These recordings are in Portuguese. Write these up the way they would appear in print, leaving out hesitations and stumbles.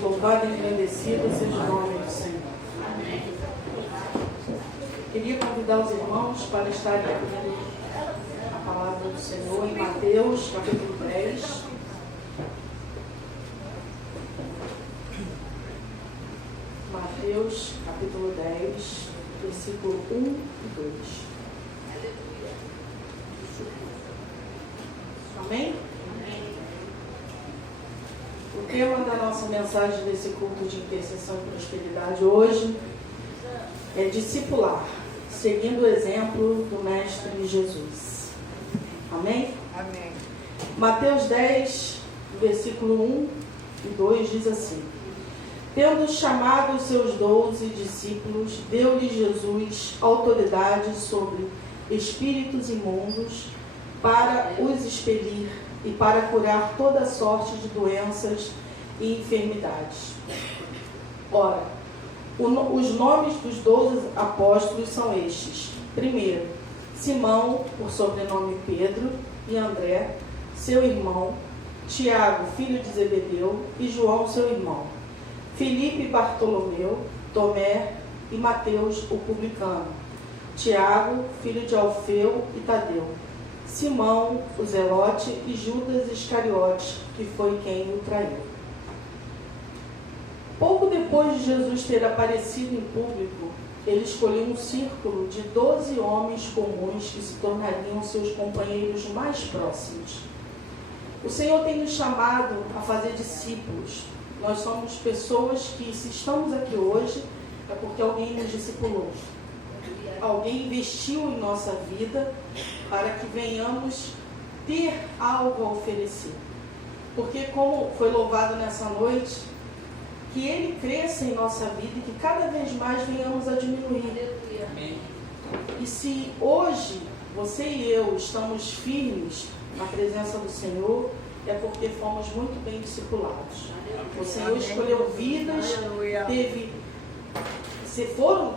Louvado e engrandecido seja o nome do Senhor. Amém. Queria convidar os irmãos para estarem ouvindo a palavra do Senhor em Mateus, capítulo 10. Mateus, capítulo 10, versículo 1 e 2. Amém? O tema da nossa mensagem desse culto de intercessão e prosperidade hoje é discipular, seguindo o exemplo do Mestre Jesus. Amém? Amém. Mateus 10, versículo 1 e 2 diz assim: Tendo chamado os seus 12 discípulos, deu-lhes Jesus autoridade sobre espíritos imundos para os expelir e para curar toda sorte de doenças e enfermidades. Ora, os nomes dos 12 apóstolos são estes. Primeiro, Simão, por sobrenome Pedro, e André, seu irmão, Tiago, filho de Zebedeu, e João, seu irmão, Filipe e Bartolomeu, Tomé e Mateus, o publicano, Tiago, filho de Alfeu e Tadeu, Simão, o Zelote, e Judas Iscariote, que foi quem o traiu. Pouco depois de Jesus ter aparecido em público, ele escolheu um círculo de 12 homens comuns que se tornariam seus companheiros mais próximos. O Senhor tem nos chamado a fazer discípulos. Nós somos pessoas que, se estamos aqui hoje, é porque alguém nos discipulou. Alguém investiu em nossa vida para que venhamos ter algo a oferecer. Porque, como foi louvado nessa noite, que Ele cresça em nossa vida e que cada vez mais venhamos a diminuir. Amém. E se hoje você e eu estamos firmes na presença do Senhor, é porque fomos muito bem discipulados. O Senhor escolheu vidas,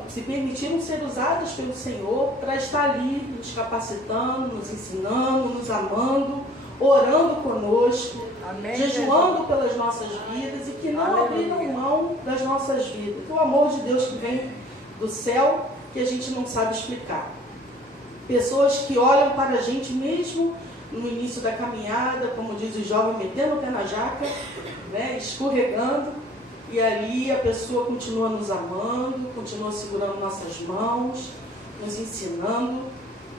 se permitiram ser usadas pelo Senhor para estar ali nos capacitando, nos ensinando, nos amando, orando conosco, amém, jejuando pelas nossas vidas e que não abriram mão das nossas vidas. O amor de Deus que vem do céu, que a gente não sabe explicar. Pessoas que olham para a gente mesmo no início da caminhada, como diz o jovem, metendo o pé na jaca, né, escorregando, e ali a pessoa continua nos amando, continua segurando nossas mãos, nos ensinando,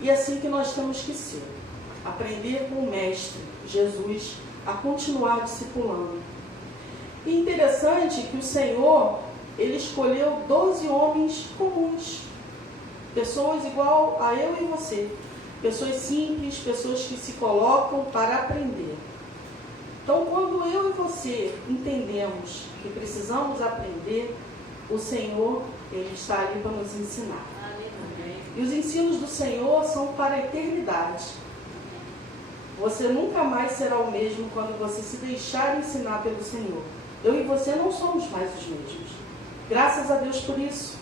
e é assim que nós temos que ser. Aprender com o Mestre, Jesus, a continuar discipulando. E interessante que o Senhor, Ele escolheu 12 homens comuns, pessoas igual a eu e você, pessoas simples, pessoas que se colocam para aprender. Então, quando eu e você entendemos que precisamos aprender, o Senhor, Ele está ali para nos ensinar. Amém. E os ensinos do Senhor são para a eternidade. Você nunca mais será o mesmo quando você se deixar ensinar pelo Senhor. Eu e você não somos mais os mesmos. Graças a Deus por isso.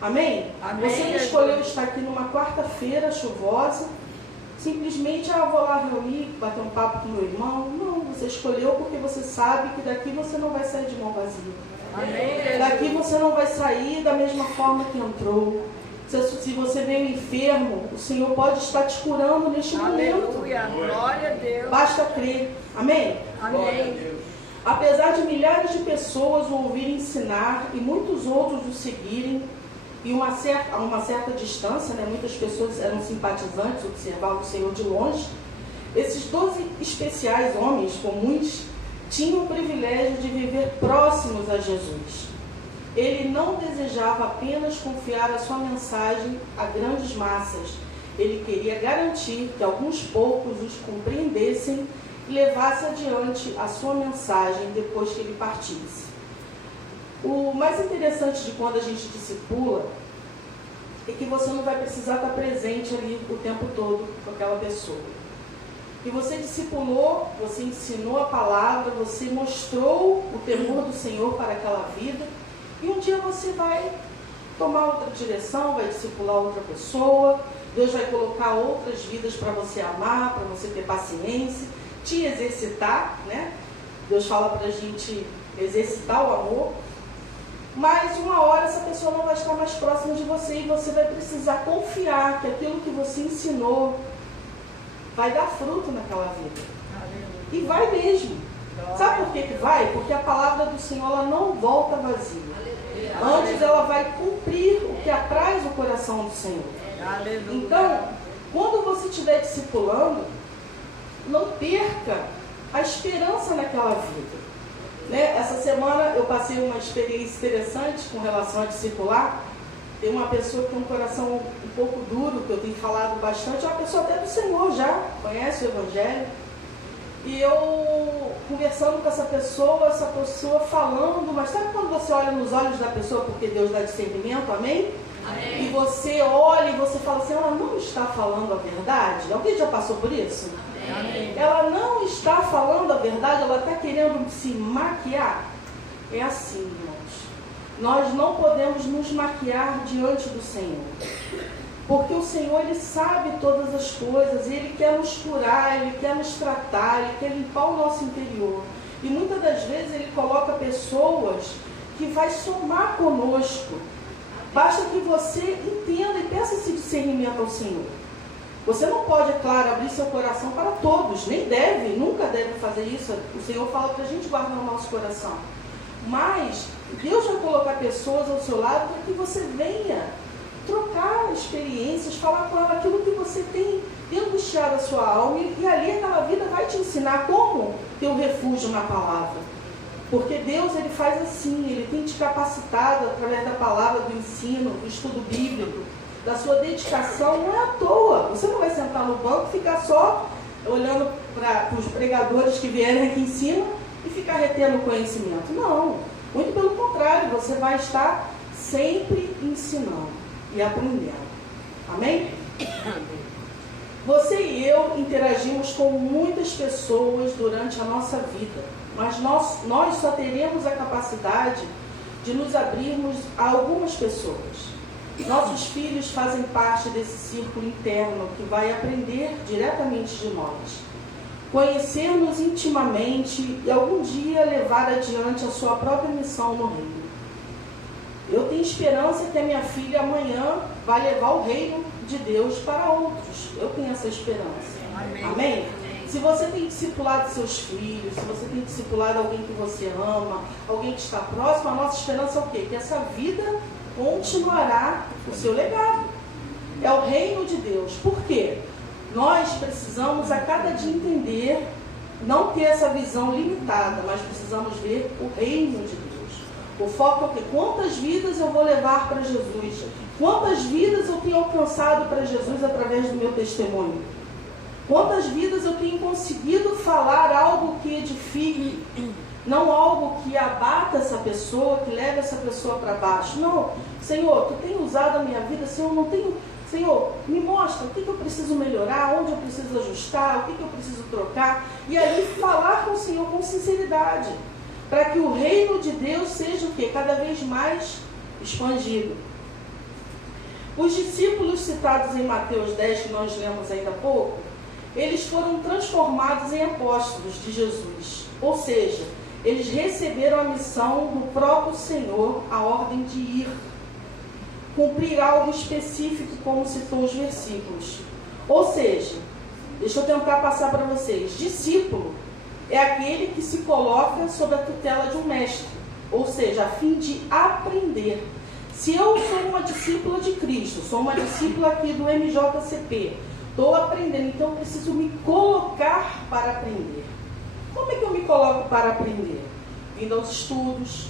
Amém? Amém. Você não escolheu estar aqui numa quarta-feira chuvosa, simplesmente, vou lá reunir, bater um papo com meu irmão. Não, você escolheu porque você sabe que daqui você não vai sair de mão vazia. Amém. Daqui você não vai sair da mesma forma que entrou. Se você veio enfermo, o Senhor pode estar te curando neste momento. Glória a Deus. Basta crer. Amém? Amém. Apesar de milhares de pessoas o ouvirem ensinar e muitos outros o seguirem, e a uma certa distância, né, muitas pessoas eram simpatizantes, observavam o Senhor de longe, esses 12 especiais homens comuns tinham o privilégio de viver próximos a Jesus. Ele não desejava apenas confiar a sua mensagem a grandes massas. Ele queria garantir que alguns poucos os compreendessem e levassem adiante a sua mensagem depois que ele partisse. O mais interessante de quando a gente discipula é que você não vai precisar estar presente ali o tempo todo com aquela pessoa. E você discipulou, você ensinou a palavra, você mostrou o temor do Senhor para aquela vida, e um dia você vai tomar outra direção, vai discipular outra pessoa, Deus vai colocar outras vidas para você amar, para você ter paciência, te exercitar, né? Deus fala para a gente exercitar o amor, mas uma hora essa pessoa não vai estar mais próxima de você e você vai precisar confiar que aquilo que você ensinou vai dar fruto naquela vida. E vai mesmo. Sabe por que vai? Porque a palavra do Senhor ela não volta vazia. Antes ela vai cumprir o que apraz o coração do Senhor. Então, quando você estiver discipulando, não perca a esperança naquela vida. Né? Essa semana eu passei uma experiência interessante com relação a discipular. Tem uma pessoa que tem um coração um pouco duro, que eu tenho falado bastante, é uma pessoa até do Senhor já, conhece o Evangelho. E eu conversando com essa pessoa falando, mas sabe quando você olha nos olhos da pessoa, porque Deus dá discernimento, amém? Amém. E você olha e você fala assim, ela não está falando a verdade? Alguém já passou por isso? Amém. Ela não está falando a verdade, ela está querendo se maquiar? É assim, irmãos. Nós não podemos nos maquiar diante do Senhor. Porque o Senhor, Ele sabe todas as coisas, Ele quer nos curar, Ele quer nos tratar, Ele quer limpar o nosso interior. E muitas das vezes Ele coloca pessoas que vai somar conosco. Basta que você entenda e peça esse discernimento ao Senhor. Você não pode, é claro, abrir seu coração para todos, nem deve, nunca deve fazer isso. O Senhor fala para a gente guardar o nosso coração. Mas Deus vai colocar pessoas ao seu lado para que você venha trocar experiências, falar com ela aquilo que você tem angustiado a sua alma, e ali aquela vida vai te ensinar como ter um refúgio na palavra. Porque Deus, Ele faz assim, Ele tem te capacitado através da palavra, do ensino, do estudo bíblico, da sua dedicação. Não é à toa. Você não vai sentar no banco e ficar só olhando para os pregadores que vierem aqui em cima e ficar retendo conhecimento. Não, muito pelo contrário, você vai estar sempre ensinando e aprendendo. Amém? Você e eu interagimos com muitas pessoas durante a nossa vida, mas nós só teremos a capacidade de nos abrirmos a algumas pessoas. Nossos filhos fazem parte desse círculo interno que vai aprender diretamente de nós, conhecer-nos intimamente e algum dia levar adiante a sua própria missão no reino. Eu tenho esperança que a minha filha amanhã vai levar o reino de Deus para outros. Eu tenho essa esperança. Amém? Amém? Se você tem discipulado seus filhos, se você tem discipulado alguém que você ama, alguém que está próximo, a nossa esperança é o quê? Que essa vida continuará o seu legado. É o reino de Deus. Por quê? Nós precisamos a cada dia entender, não ter essa visão limitada, mas precisamos ver o reino de Deus. O foco é o quê? Quantas vidas eu vou levar para Jesus? Quantas vidas eu tenho alcançado para Jesus através do meu testemunho? Quantas vidas eu tenho conseguido falar algo que edifique, não algo que abata essa pessoa, que leve essa pessoa para baixo? Não, Senhor, Tu tem usado a minha vida, Senhor, não tenho... Senhor, me mostra o que eu preciso melhorar, onde eu preciso ajustar, o que eu preciso trocar. E aí falar com o Senhor com sinceridade, para que o reino de Deus seja o quê? Cada vez mais expandido. Os discípulos citados em Mateus 10, que nós lemos ainda há pouco, eles foram transformados em apóstolos de Jesus. Ou seja, eles receberam a missão do próprio Senhor, a ordem de ir, cumprir algo específico, como citou os versículos. Ou seja, deixa eu tentar passar para vocês. Discípulo é aquele que se coloca sob a tutela de um mestre, ou seja, a fim de aprender. Se eu sou uma discípula de Cristo, sou uma discípula aqui do MJCP, estou aprendendo, então eu preciso me colocar para aprender. Como é que eu me coloco para aprender? Vindo aos estudos.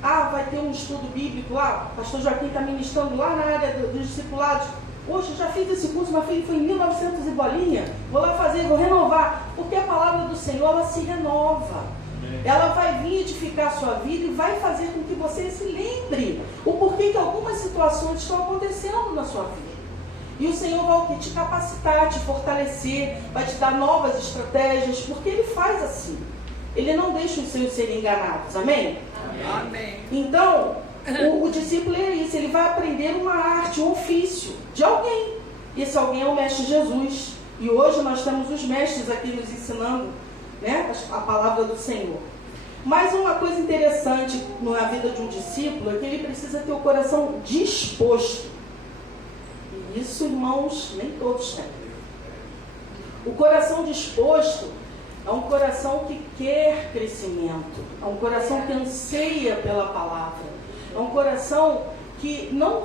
Vai ter um estudo bíblico lá, o pastor Joaquim está ministrando lá na área dos discipulados. Poxa, já fiz esse curso, mas foi em 1900 e bolinha. Vou lá fazer, vou renovar. Porque a palavra do Senhor, ela se renova. Amém. Ela vai vir edificar a sua vida e vai fazer com que você se lembre o porquê que algumas situações estão acontecendo na sua vida. E o Senhor vai te capacitar, te fortalecer, vai te dar novas estratégias, porque Ele faz assim. Ele não deixa os seus serem enganados. Amém? Amém. Então, o discípulo é isso, ele vai aprender uma arte, um ofício de alguém. E esse alguém é o Mestre Jesus. E hoje nós temos os mestres aqui nos ensinando né, a palavra do Senhor. Mas uma coisa interessante na vida de um discípulo é que ele precisa ter o coração disposto. E isso, irmãos, nem todos têm. O coração disposto é um coração que quer crescimento, é um coração que anseia pela palavra, é um coração que não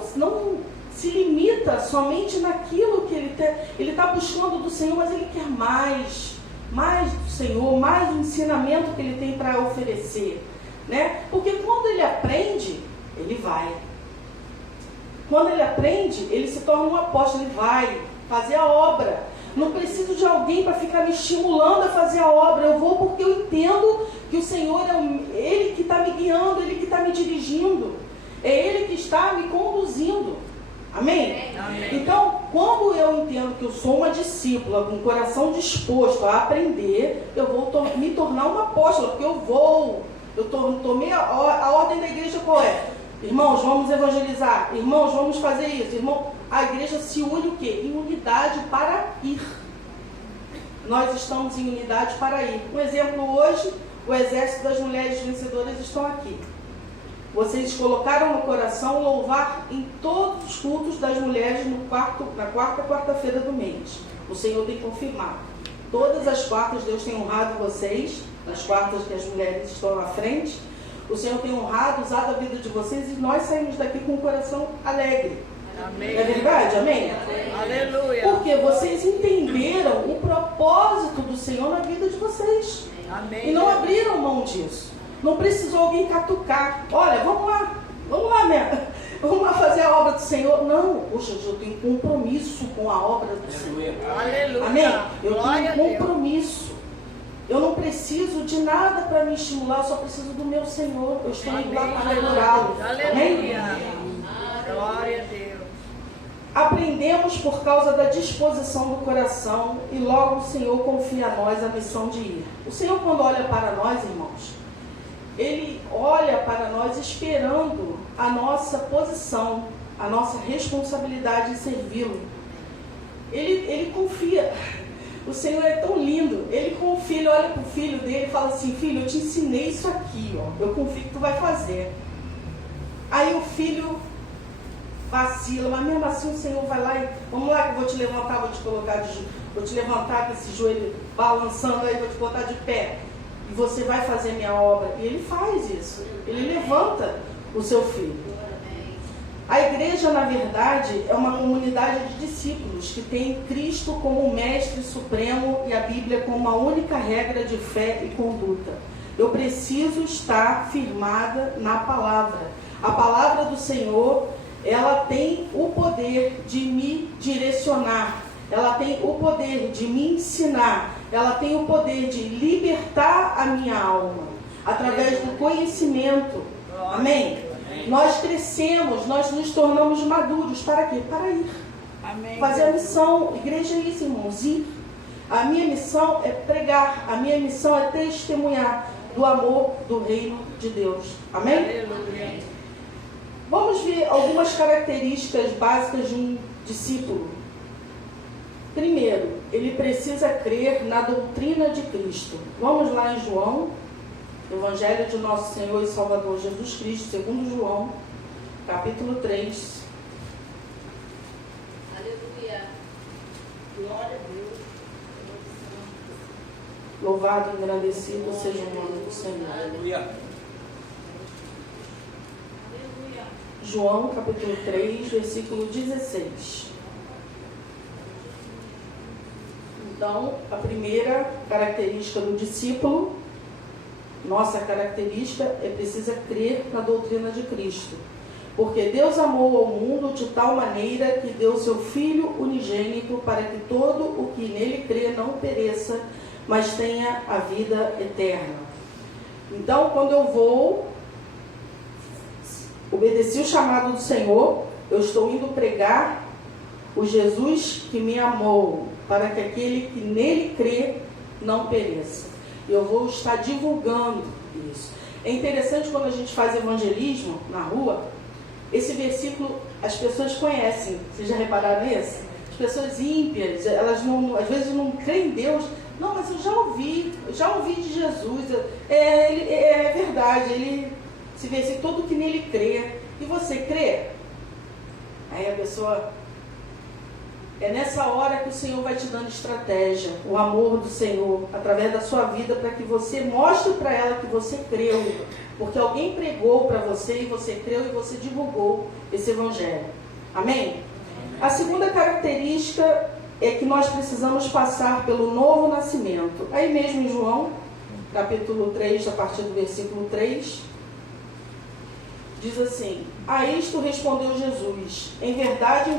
se limita somente naquilo que ele está buscando do Senhor, mas ele quer mais do Senhor, mais do ensinamento que ele tem para oferecer, né? Porque quando ele aprende, ele vai. Quando ele aprende, ele se torna um apóstolo, ele vai fazer a obra. Não preciso de alguém para ficar me estimulando a fazer a obra. Eu vou porque eu entendo que o Senhor é Ele que está me guiando, Ele que está me dirigindo. É Ele que está me conduzindo. Amém? Amém. Então, quando eu entendo que eu sou uma discípula com o coração disposto a aprender, eu vou me tornar uma apóstola, porque eu tomei a ordem da igreja qual é? Irmãos, vamos evangelizar. Irmãos, vamos fazer isso. Irmão, a igreja se une o quê? Em unidade para ir. Nós estamos em unidade para ir. Um exemplo hoje, o exército das mulheres vencedoras estão aqui. Vocês colocaram no coração louvar em todos os cultos das mulheres na quarta-feira do mês. O Senhor tem confirmado. Todas as quartas Deus tem honrado vocês, nas quartas que as mulheres estão à frente. O Senhor tem honrado, usado a vida de vocês e nós saímos daqui com o coração alegre. Amém. Não é verdade? Amém? Aleluia. Porque vocês entenderam o propósito do Senhor na vida de vocês. Amém. E não abriram mão disso. Não precisou alguém catucar. Olha, vamos lá, né? Vamos lá fazer a obra do Senhor. Não, poxa, eu tenho compromisso com a obra do Senhor. Aleluia. Amém? Eu Glória a tenho Deus. compromisso. Eu não preciso de nada para me estimular, eu só preciso do meu Senhor. Eu estou indo lá para adorá-lo. Amém? Aleluia. Glória a Deus. Aprendemos por causa da disposição do coração e logo o Senhor confia a nós a missão de ir. O Senhor, quando olha para nós, irmãos, Ele olha para nós esperando a nossa posição, a nossa responsabilidade em servi-lo. Ele confia. O Senhor é tão lindo. Ele confia, ele olha para o filho dele e fala assim: filho, eu te ensinei isso aqui, ó. Eu confio que tu vai fazer. Aí o filho vacila, mas mesmo assim o Senhor vai lá e vamos lá que eu vou te levantar, vou te levantar com esse joelho balançando aí, vou te botar de pé. E você vai fazer minha obra. E ele faz isso. Ele levanta o seu filho. A igreja, na verdade, é uma comunidade de discípulos que tem Cristo como mestre supremo e a Bíblia como uma única regra de fé e conduta. Eu preciso estar firmada na palavra. A palavra do Senhor, ela tem o poder de me direcionar. Ela tem o poder de me ensinar. Ela tem o poder de libertar a minha alma através do conhecimento. Amém? Nós crescemos, nós nos tornamos maduros. Para quê? Para ir. Amém. Fazer a missão. Igreja é isso, irmãos. Ir. A minha missão é pregar. A minha missão é testemunhar do amor do reino de Deus. Amém? Aleluia. Vamos ver algumas características básicas de um discípulo. Primeiro, ele precisa crer na doutrina de Cristo. Vamos lá em João, Evangelho de Nosso Senhor e Salvador Jesus Cristo, segundo João, capítulo 3. Aleluia. Glória a Deus. Louvado e engrandecido seja o nome do Senhor. Aleluia. João, capítulo 3, versículo 16. Então, a primeira característica do discípulo, nossa característica, é precisa crer na doutrina de Cristo. Porque Deus amou ao mundo de tal maneira que deu seu Filho unigênito para que todo o que nele crê não pereça, mas tenha a vida eterna. Então, quando eu vou obedecer o chamado do Senhor, eu estou indo pregar o Jesus que me amou, para que aquele que nele crê não pereça. Eu vou estar divulgando isso. É interessante quando a gente faz evangelismo na rua, esse versículo as pessoas conhecem. Vocês já repararam nisso? As pessoas ímpias, elas não, às vezes não creem em Deus, Não, mas eu já ouvi de Jesus. É verdade, ele se vê assim, todo que nele crê. E você crê? Aí a pessoa... É nessa hora que o Senhor vai te dando estratégia, o amor do Senhor, através da sua vida, para que você mostre para ela que você creu. Porque alguém pregou para você e você creu e você divulgou esse evangelho. Amém? A segunda característica é que nós precisamos passar pelo novo nascimento. Aí mesmo em João, capítulo 3, a partir do versículo 3, diz assim: a isto respondeu Jesus: em verdade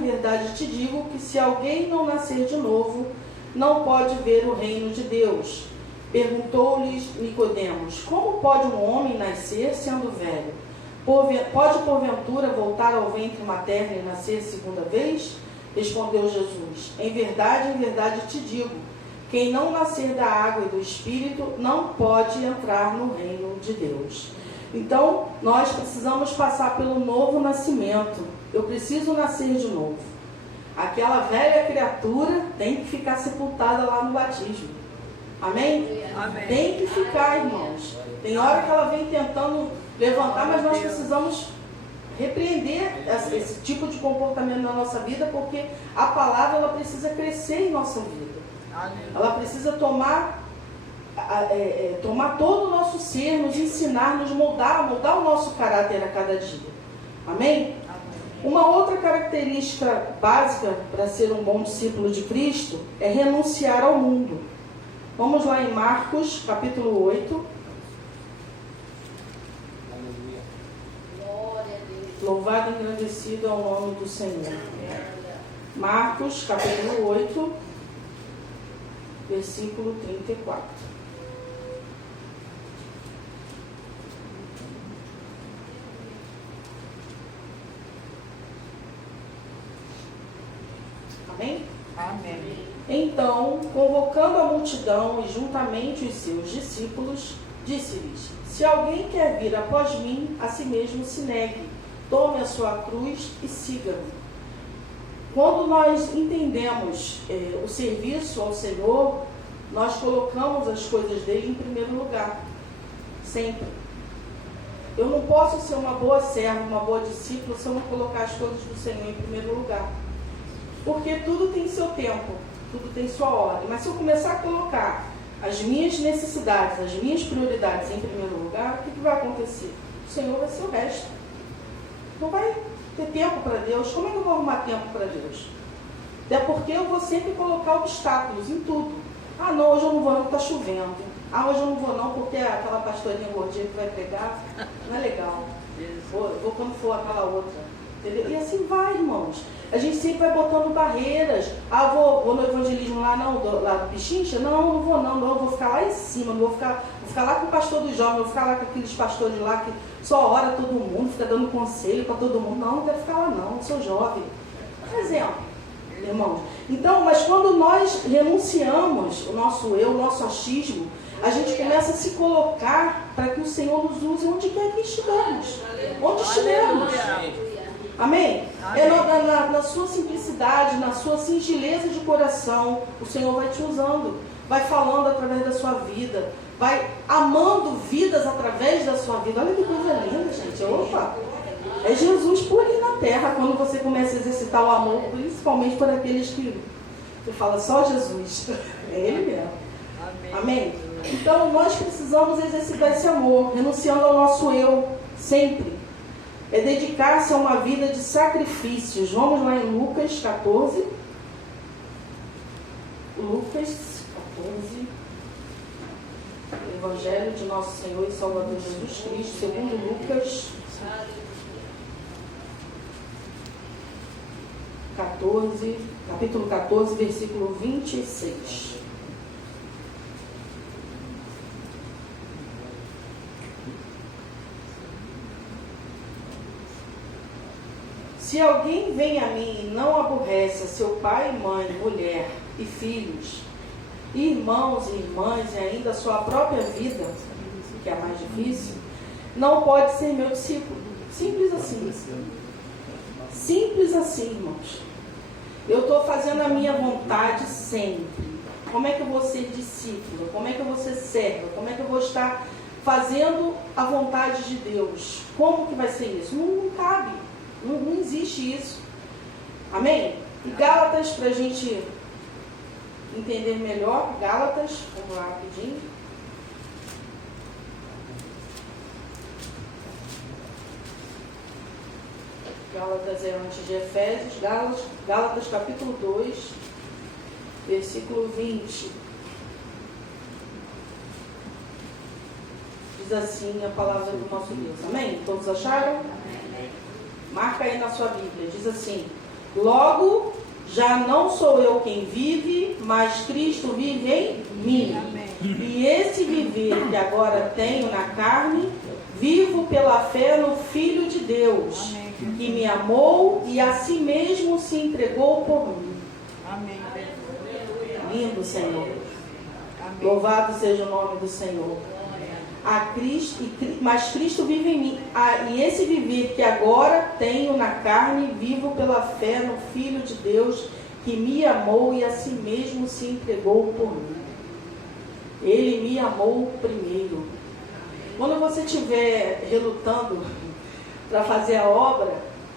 te digo que se alguém não nascer de novo, não pode ver o reino de Deus. Perguntou-lhes Nicodemos: como pode um homem nascer sendo velho? Pode porventura voltar ao ventre materno e nascer segunda vez? Respondeu Jesus: em verdade te digo, quem não nascer da água e do Espírito não pode entrar no reino de Deus. Então, nós precisamos passar pelo novo nascimento. Eu preciso nascer de novo. Aquela velha criatura tem que ficar sepultada lá no batismo. Amém? Amém. Tem que ficar, irmãos. Tem hora que ela vem tentando levantar, mas nós precisamos repreender esse tipo de comportamento na nossa vida, porque a palavra ela precisa crescer em nossa vida. Ela precisa tomar todo o nosso ser, nos ensinar, nos moldar o nosso caráter a cada dia. Amém? Uma outra característica básica para ser um bom discípulo de Cristo é renunciar ao mundo. Vamos lá em Marcos, capítulo 8. Louvado e engrandecido é o nome do Senhor. Marcos, capítulo 8, versículo 34. Amém? Amém. Então, convocando a multidão e juntamente os seus discípulos, disse-lhes: se alguém quer vir após mim, a si mesmo se negue, tome a sua cruz e siga-me. Quando nós entendemos o serviço ao Senhor, nós colocamos as coisas dele em primeiro lugar. Sempre. Eu não posso ser uma boa serva, uma boa discípula, se eu não colocar as coisas do Senhor em primeiro lugar. Porque tudo tem seu tempo, tudo tem sua ordem. Mas se eu começar a colocar as minhas necessidades, as minhas prioridades em primeiro lugar, o que vai acontecer? O Senhor vai ser o resto. Não vai ter tempo para Deus. Como é que eu vou arrumar tempo para Deus? Até porque eu vou sempre colocar obstáculos em tudo. Ah, não, hoje eu não vou não porque está chovendo. Ah, hoje eu não vou não porque aquela pastorinha gordinha que vai pregar não é legal. Vou quando for aquela outra. Entendeu? E assim vai, irmãos. A gente sempre vai botando barreiras. Ah, vou no evangelismo lá, não, lá do Pichincha? Não vou não, eu vou ficar lá em cima, vou ficar lá com o pastor dos jovens, vou ficar lá com aqueles pastores lá que só ora todo mundo, fica dando conselho para todo mundo. Não quero ficar lá não, sou jovem. Por exemplo, irmãos. Então, mas quando nós renunciamos o nosso eu, o nosso achismo, a gente começa a se colocar para que o Senhor nos use onde quer que estivermos. Onde estivermos. Amém? É na sua simplicidade, na sua singeleza de coração, o Senhor vai te usando, vai falando através da sua vida, vai amando vidas através da sua vida. Olha que coisa linda, gente. Opa! É Jesus por ali na terra, quando você começa a exercitar o amor, principalmente por aqueles que você fala só Jesus. É Ele mesmo. Amém? Então, nós precisamos exercitar esse amor, renunciando ao nosso eu, sempre. É dedicar-se a uma vida de sacrifícios. Vamos lá em Lucas 14. Lucas 14. Evangelho de nosso Senhor e Salvador Jesus Cristo, segundo Lucas 14, capítulo 14, versículo 26. Se alguém vem a mim e não aborrece seu pai, mãe, mulher e filhos, irmãos e irmãs e ainda a sua própria vida, que é a mais difícil, não pode ser meu discípulo. Simples assim. Simples assim, irmãos. Eu estou fazendo a minha vontade sempre. Como é que eu vou ser discípula? Como é que eu vou ser serva? Como é que eu vou estar fazendo a vontade de Deus? Como que vai ser isso? Não cabe. Não existe isso. Amém? E Gálatas, para a gente entender melhor, Gálatas, vamos lá rapidinho. Gálatas é antes de Efésios, Gálatas capítulo 2, versículo 20. Diz assim a palavra do nosso Deus. Amém? Todos acharam? Amém. Marca aí na sua Bíblia. Diz assim: logo, já não sou eu quem vive, mas Cristo vive em mim. Amém. E esse viver que agora tenho na carne, vivo pela fé no Filho de Deus. Amém. Que me amou e a si mesmo se entregou por mim. Amém. Lindo, Senhor. Amém. Louvado seja o nome do Senhor. Mas Cristo vive em mim. E esse viver que agora tenho na carne, vivo pela fé no Filho de Deus, que me amou e a si mesmo se entregou por mim. Ele me amou primeiro. Quando você estiver relutando para fazer a obra,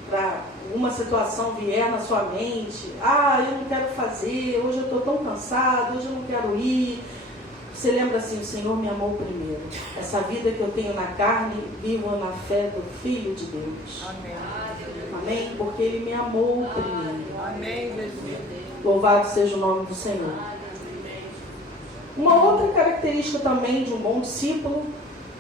para uma situação vier na sua mente, eu não quero fazer, hoje eu estou tão cansado, hoje eu não quero ir. Você lembra assim: o Senhor me amou primeiro. Essa vida que eu tenho na carne, vivo na fé do Filho de Deus. Amém. Amém? Porque Ele me amou primeiro. Amém, Jesus. Louvado seja o nome do Senhor. Uma outra característica também de um bom discípulo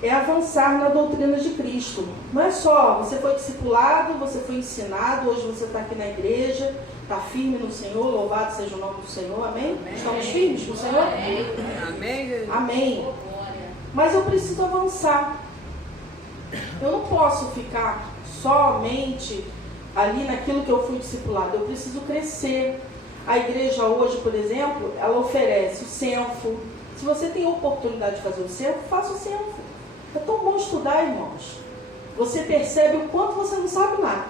é avançar na doutrina de Cristo. Não é só você foi discipulado, você foi ensinado, hoje você está aqui na igreja, está firme no Senhor, louvado seja o nome do Senhor, amém? Amém. Estamos firmes no Senhor? Amém. Amém. Mas eu preciso avançar. Eu não posso ficar somente ali naquilo que eu fui discipulado, eu preciso crescer. A igreja hoje, por exemplo, ela oferece o Cenfo. Se você tem a oportunidade de fazer o Cenfo, faça o Cenfo. É tão bom estudar, irmãos. Você percebe o quanto você não sabe nada.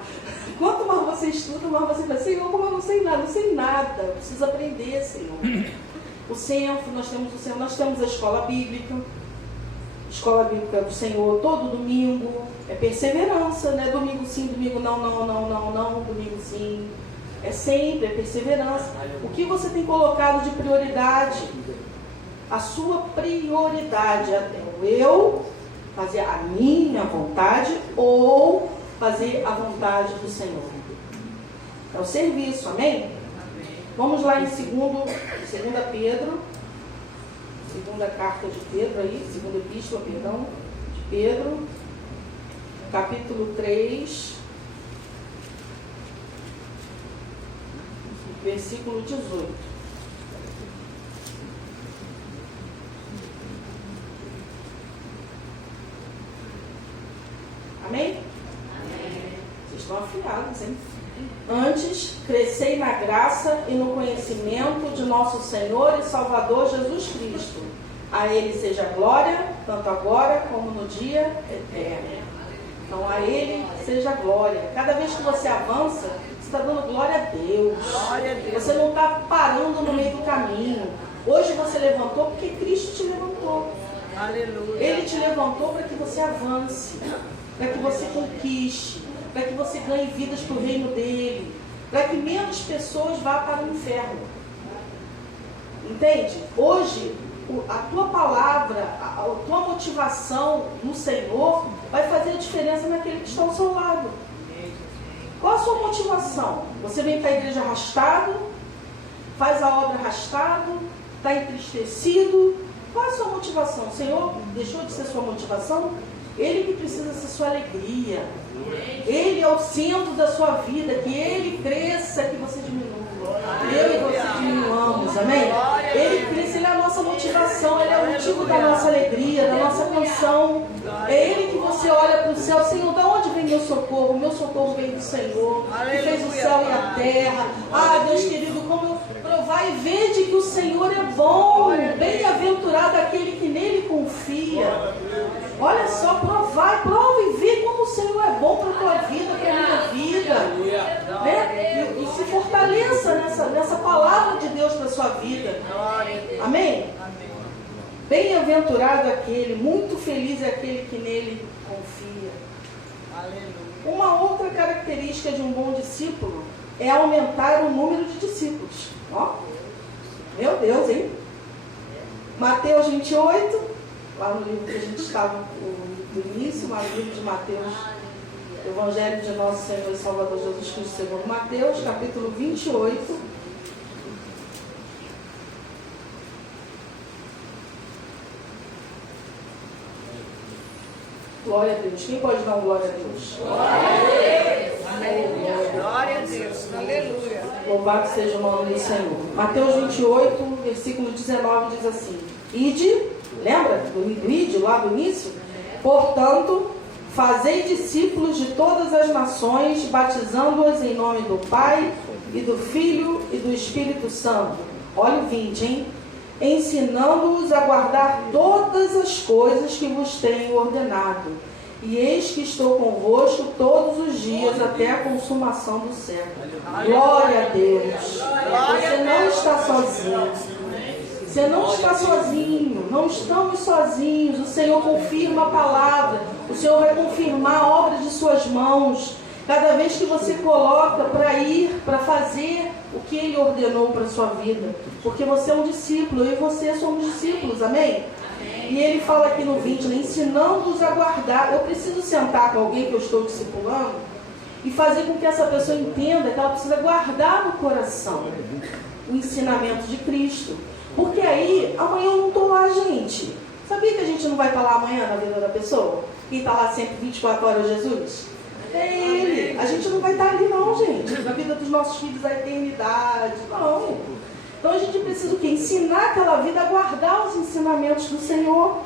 Quanto mais você estuda, mais você fala: Senhor, como eu não sei nada, eu preciso aprender, Senhor. O Cenfo, nós temos a escola bíblica do Senhor, todo domingo, é perseverança, não é domingo sim, domingo não, domingo sim, é sempre, é perseverança. O que você tem colocado de prioridade? A sua prioridade é eu fazer a minha vontade ou fazer a vontade do Senhor? É o serviço, amém? Vamos lá em 2 Pedro, segunda carta de Pedro aí, segunda epístola, perdão, de Pedro, capítulo 3, versículo 18. Amém? Vocês estão afiados, hein? Antes, crescei na graça e no conhecimento de nosso Senhor e Salvador Jesus Cristo. A Ele seja glória, tanto agora como no dia eterno. Então, a Ele seja glória. Cada vez que você avança, você está dando glória a Deus. Glória a Deus. Você não está parando no meio do caminho. Hoje você levantou porque Cristo te levantou. Aleluia. Ele te levantou para que você avance, para que você conquiste, para que você ganhe vidas para o reino dele, para que menos pessoas vá para o inferno. Entende? Hoje, a tua palavra, a tua motivação no Senhor vai fazer a diferença naquele que está ao seu lado. Qual a sua motivação? Você vem para a igreja arrastado, faz a obra arrastado, está entristecido. Qual a sua motivação? O Senhor deixou de ser sua motivação? Ele que precisa ser sua alegria. Ele é o centro da sua vida. Que Ele cresça, que você diminua. Eu e você diminuamos, amém? Ele cresça, Ele é a nossa motivação. Ele é o motivo da nossa alegria, da nossa canção. É Ele que você olha para o céu. Senhor, de onde vem meu socorro? Meu socorro vem do Senhor, que fez o céu e a terra. Deus querido, como eu provar e vede que o Senhor é bom. Bem-aventurado aquele que nele confia. Olha só, prova e vê como o Senhor é bom para a tua vida, para a minha vida. Né? E se fortalecer fortaleça nessa palavra de Deus para a sua vida. Amém? Bem-aventurado aquele, muito feliz é aquele que nele confia. Uma outra característica de um bom discípulo é aumentar o número de discípulos. Ó, meu Deus, hein? Mateus 28, lá no livro que a gente estava no início, mas no livro de Mateus, Evangelho de Nosso Senhor e Salvador Jesus Cristo segundo Mateus, capítulo 28. Glória a Deus. Quem pode dar um glória a Deus? Glória a Deus. Aleluia. Glória a Deus. Aleluia. Louvado seja o nome do Senhor. Mateus 28, versículo 19 diz assim: Ide, lembra do ide lá do início? Portanto, fazei discípulos de todas as nações, batizando-os em nome do Pai, e do Filho, e do Espírito Santo. Olha o 20, hein? Ensinando-os a guardar todas as coisas que vos tenho ordenado. E eis que estou convosco todos os dias até a consumação do século. Glória a Deus. Você não está sozinho. Você não está sozinho. Não estamos sozinhos. O Senhor confirma a palavra. O Senhor vai confirmar a obra de suas mãos. Cada vez que você coloca para ir, para fazer o que Ele ordenou para a sua vida. Porque você é um discípulo, eu e você somos discípulos, amém? E Ele fala aqui no 20, ensinando-os a guardar. Eu preciso sentar com alguém que eu estou discipulando e fazer com que essa pessoa entenda que ela precisa guardar no coração o ensinamento de Cristo. Porque aí, amanhã eu não estou lá, gente. Sabia que a gente não vai estar lá amanhã na vida da pessoa? Quem está lá sempre 24 horas, Jesus? É Ele. A gente não vai estar ali não, gente. Na vida dos nossos filhos, a eternidade. Não. Então a gente precisa o quê? Ensinar aquela vida a guardar os ensinamentos do Senhor.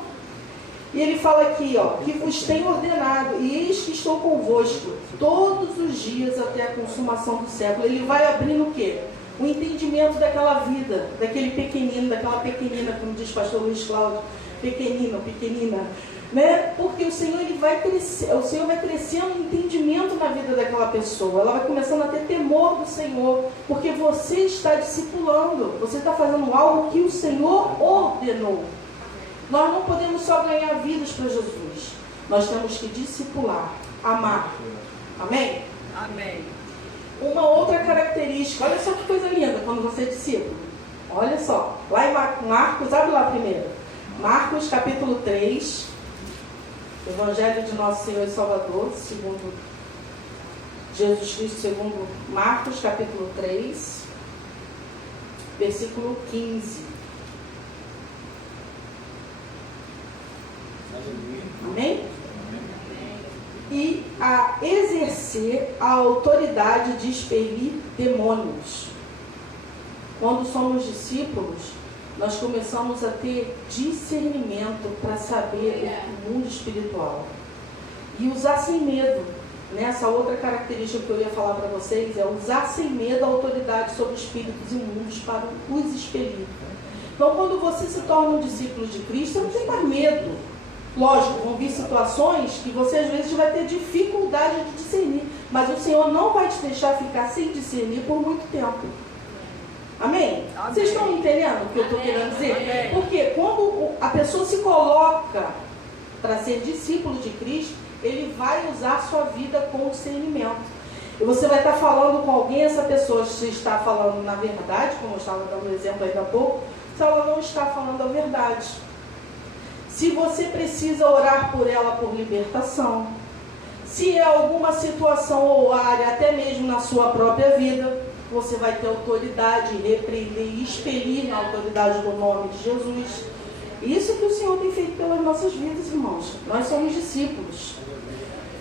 E Ele fala aqui, ó, que vos tenho ordenado, e eis que estou convosco todos os dias até a consumação do século. Ele vai abrindo o quê? O entendimento daquela vida, daquele pequenino, daquela pequenina, como diz o pastor Luiz Cláudio, pequenina, né? Porque o Senhor, Ele vai crescer, o Senhor vai crescendo o entendimento na vida daquela pessoa. Ela vai começando a ter temor do Senhor, porque você está discipulando, você está fazendo algo que o Senhor ordenou. Nós não podemos só ganhar vidas para Jesus, nós temos que discipular, amar. Amém? Amém. Uma outra característica, olha só que coisa linda quando você é discípulo. Olha só, lá em Marcos, abre lá primeiro. Marcos capítulo 3, Evangelho de Nosso Senhor e Salvador, segundo Jesus Cristo, segundo Marcos capítulo 3, versículo 15. Amém? E a exercer a autoridade de expelir demônios. Quando somos discípulos, nós começamos a ter discernimento para saber o mundo espiritual. E usar sem medo. Essa outra característica que eu ia falar para vocês é usar sem medo a autoridade sobre espíritos imundos para os expelir. Então, quando você se torna um discípulo de Cristo, você não tem mais medo. Lógico, vão vir situações que você às vezes vai ter dificuldade de discernir, mas o Senhor não vai te deixar ficar sem discernir por muito tempo. Amém? Amém. Vocês estão entendendo o que eu estou querendo dizer? Amém. Porque quando a pessoa se coloca para ser discípulo de Cristo, ele vai usar a sua vida com discernimento. E você vai estar falando com alguém, essa pessoa se está falando na verdade, como eu estava dando o exemplo ainda há pouco, se ela não está falando a verdade. Se você precisa orar por ela por libertação, se é alguma situação ou área, até mesmo na sua própria vida, você vai ter autoridade, repreender e expelir na autoridade do nome de Jesus. Isso que o Senhor tem feito pelas nossas vidas, irmãos. Nós somos discípulos.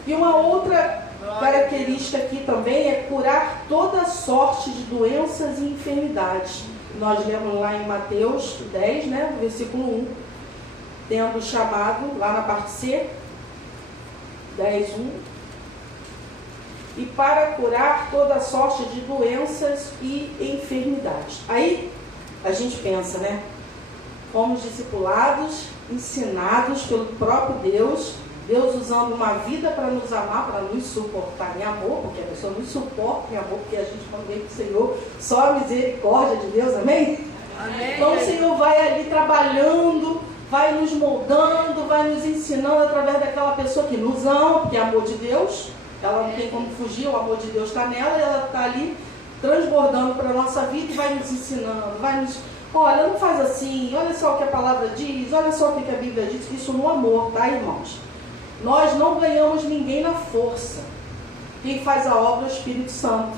E uma outra característica aqui também é curar toda sorte de doenças e enfermidades. Nós lemos lá em Mateus 10, versículo 1, tendo chamado, lá na parte C, 10:1, e para curar toda sorte de doenças e enfermidades. Aí a gente pensa, fomos discipulados, ensinados pelo próprio Deus Deus usando uma vida para nos amar, para nos suportar em amor, porque a pessoa nos suporta em amor, porque a gente, quando vem para o Senhor, só a misericórdia de Deus, amém? Amém. Então o Senhor vai ali trabalhando, vai nos moldando, vai nos ensinando através daquela pessoa que nos ama, porque é amor de Deus, ela não tem como fugir, o amor de Deus está nela, e ela está ali transbordando para a nossa vida e vai nos ensinando, vai nos... Olha, não faz assim, olha só o que a palavra diz, olha só o que a Bíblia diz, isso no amor, tá, irmãos? Nós não ganhamos ninguém na força. Quem faz a obra é o Espírito Santo.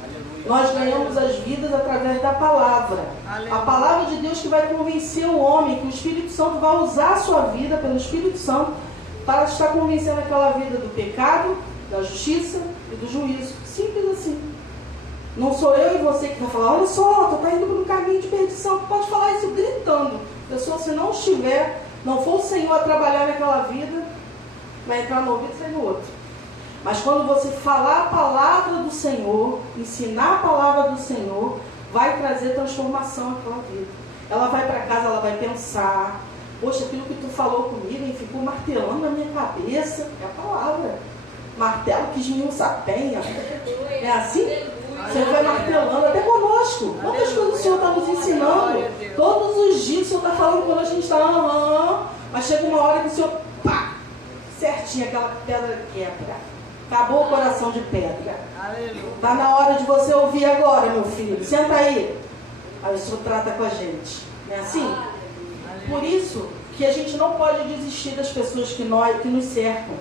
Aleluia. Nós ganhamos as vidas através da palavra. Aleluia. A palavra de Deus que vai convencer o homem, que o Espírito Santo vai usar a sua vida pelo Espírito Santo para estar convencendo aquela vida do pecado, da justiça e do juízo. Simples assim. Não sou eu e você que vai falar, olha só, tu está indo por um caminho de perdição. Tu pode falar isso gritando. A pessoa, se não estiver, não for o Senhor a trabalhar naquela vida, vai entrar no ouvido e sair no outro. Mas quando você falar a palavra do Senhor, ensinar a palavra do Senhor, vai trazer transformação naquela vida. Ela vai para casa, ela vai pensar, poxa, aquilo que tu falou comigo, hein, ficou martelando na minha cabeça. É a palavra. Martelo que esmiuça a penha. É assim? Você vai martelando até conosco. Quantas coisas o Senhor está nos ensinando? Todos os dias o Senhor está falando conosco, a gente está, mas chega uma hora que o Senhor, pá, certinho, aquela pedra quebra. Acabou o coração de pedra. Está na hora de você ouvir agora, meu filho. Senta aí. Aí o Senhor trata com a gente. Não é assim? Por isso que a gente não pode desistir das pessoas que nos cercam.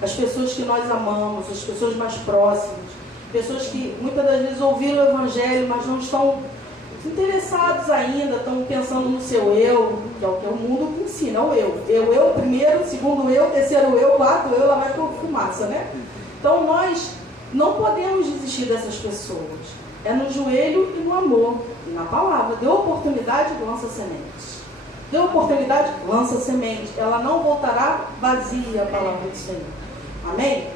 As pessoas que nós amamos, as pessoas mais próximas. Pessoas que muitas das vezes ouviram o Evangelho, mas não estão interessados ainda, estão pensando no seu eu, que é o que o mundo ensina, o eu. Eu primeiro, segundo eu, terceiro eu, quarto eu, lá vai com fumaça, né? Então nós não podemos desistir dessas pessoas. É no joelho e no amor, e na palavra. Deu oportunidade, lança sementes. Deu oportunidade, lança semente. Ela não voltará vazia, a palavra do Senhor. Amém?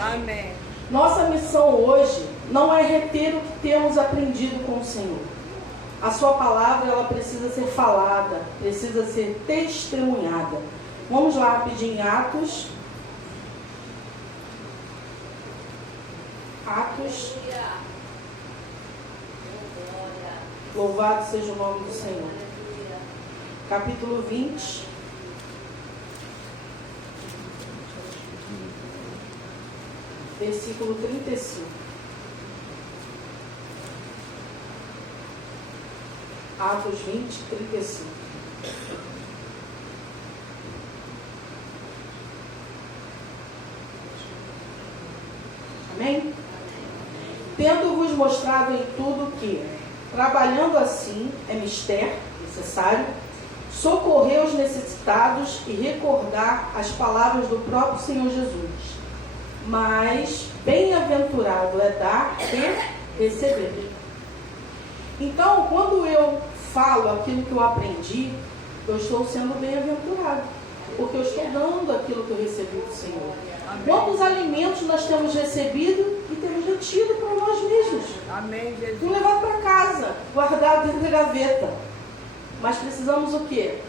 Amém. Nossa missão hoje não é reter o que temos aprendido com o Senhor. A sua palavra, ela precisa ser falada, precisa ser testemunhada. Vamos lá rapidinho em Atos. Atos. Louvado seja o nome do Senhor. Capítulo 20. Versículo 35. Atos 20, 35. Amém? Tendo-vos mostrado em tudo que, trabalhando assim, é necessário, socorrer os necessitados e recordar as palavras do próprio Senhor Jesus. Mas bem-aventurado é dar e receber. Então, quando eu falo aquilo que eu aprendi, eu estou sendo bem-aventurado, porque eu estou dando aquilo que eu recebi do Senhor. Amém. Quantos alimentos nós temos recebido e temos retido para nós mesmos? Amém, Jesus. Não levado para casa, guardado dentro da gaveta. Mas precisamos o quê?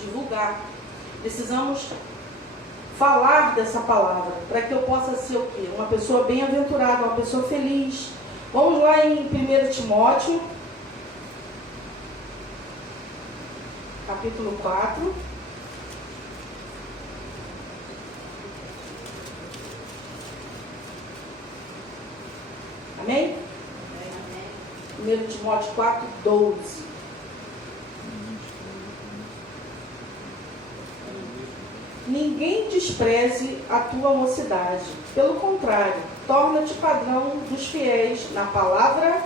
Divulgar. Precisamos falar dessa palavra, para que eu possa ser o quê? Uma pessoa bem-aventurada, uma pessoa feliz. Vamos lá em 1 Timóteo, capítulo 4. Amém? 1 Timóteo 4, 12. Ninguém despreze a tua mocidade. Pelo contrário, torna-te padrão dos fiéis na palavra,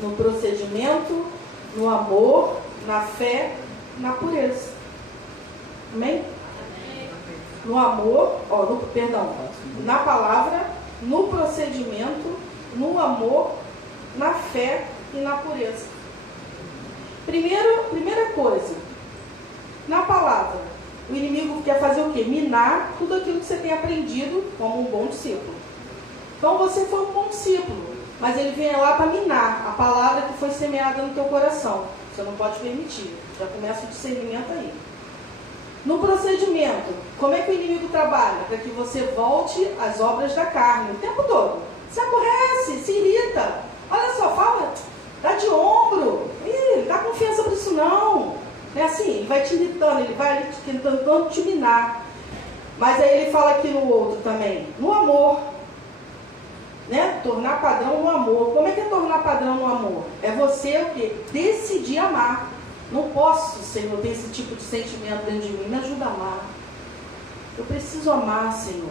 no procedimento, no amor, na fé, na pureza. Amém? No amor, na palavra, no procedimento, no amor, na fé e na pureza. Primeira coisa, na palavra. O inimigo quer fazer o quê? Minar tudo aquilo que você tem aprendido como um bom discípulo. Então você foi um bom discípulo, mas ele vem lá para minar a palavra que foi semeada no teu coração. Você não pode permitir. Já começa o discernimento aí. No procedimento, como é que o inimigo trabalha? Para que você volte às obras da carne o tempo todo. Se aborrece, se irrita. Olha só, fala, dá de ombro. Ih, dá confiança para isso não. É assim, ele vai te irritando, ele vai tentando te minar. Mas aí ele fala aqui no outro também, no amor. Né? Tornar padrão no amor. Como é que é tornar padrão no amor? É você o quê? Decidir amar. Não posso, Senhor, ter esse tipo de sentimento dentro de mim. Me ajuda a amar. Eu preciso amar, Senhor.